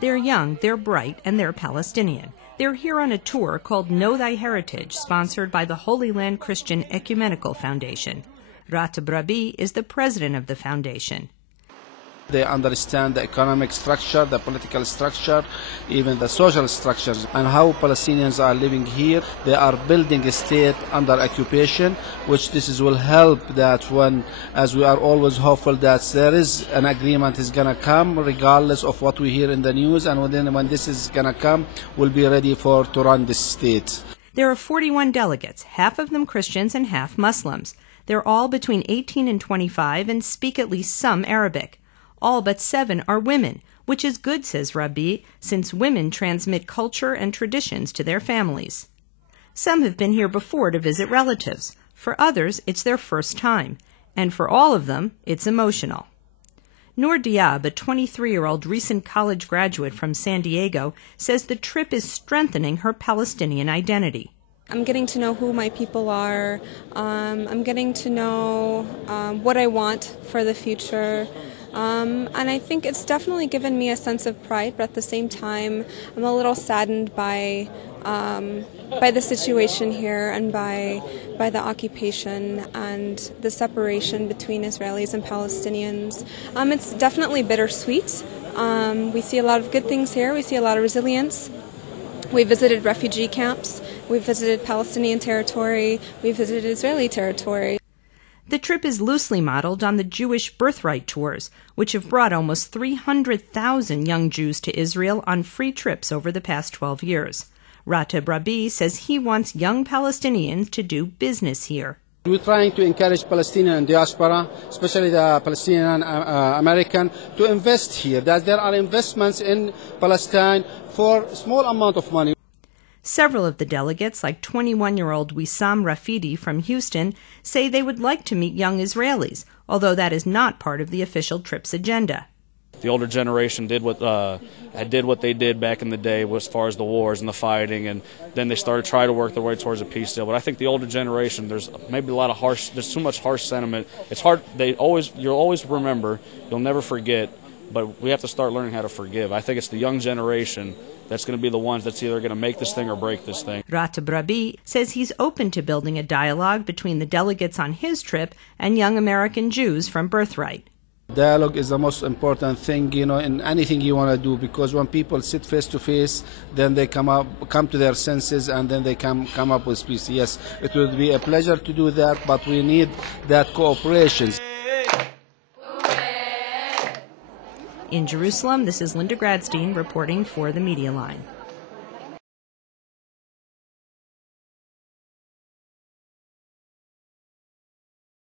They're young, they're bright, and they're Palestinian. They're here on a tour called Know Thy Heritage, sponsored by the Holy Land Christian Ecumenical Foundation. Ratib Rabi is the president of the foundation. They understand the economic structure, the political structure, even the social structures, and how Palestinians are living here. They are building a state under occupation, which will help that when, as we are always hopeful that there is an agreement is going to come, regardless of what we hear in the news, and when this is going to come, we'll be ready to run this state. There are 41 delegates, half of them Christians and half Muslims. They're all between 18 and 25 and speak at least some Arabic. All but 7 are women, which is good, says Rabi, since women transmit culture and traditions to their families. Some have been here before to visit relatives. For others, it's their first time. And for all of them, it's emotional. Noor Diab, a 23-year-old recent college graduate from San Diego, says the trip is strengthening her Palestinian identity. I'm getting to know who my people are. I'm getting to know what I want for the future. And I think it's definitely given me a sense of pride, but at the same time, I'm a little saddened by the situation here and by the occupation and the separation between Israelis and Palestinians. It's definitely bittersweet. We see a lot of good things here. We see a lot of resilience. We visited refugee camps. We visited Palestinian territory. We visited Israeli territory. The trip is loosely modeled on the Jewish birthright tours, which have brought almost 300,000 young Jews to Israel on free trips over the past 12 years. Ratib Rabi says he wants young Palestinians to do business here. We're trying to encourage Palestinian diaspora, especially the Palestinian American, to invest here. That there are investments in Palestine for a small amount of money. Several of the delegates, like 21-year-old Wissam Rafidi from Houston, say they would like to meet young Israelis, although that is not part of the official trip's agenda. The older generation did what they did back in the day as far as the wars and the fighting, and then they started trying to work their way towards a peace deal. But I think the older generation, there's maybe there's too much harsh sentiment. It's hard. You'll always remember, you'll never forget, but we have to start learning how to forgive. I think it's the young generation that's going to be the ones that's either going to make this thing or break this thing. Ratib Rabi says he's open to building a dialogue between the delegates on his trip and young American Jews from Birthright. Dialogue is the most important thing, in anything you want to do, because when people sit face to face, then they come to their senses, and then they come up with peace. Yes, it would be a pleasure to do that, but we need that cooperation. In Jerusalem, this is Linda Gradstein reporting for the Media Line.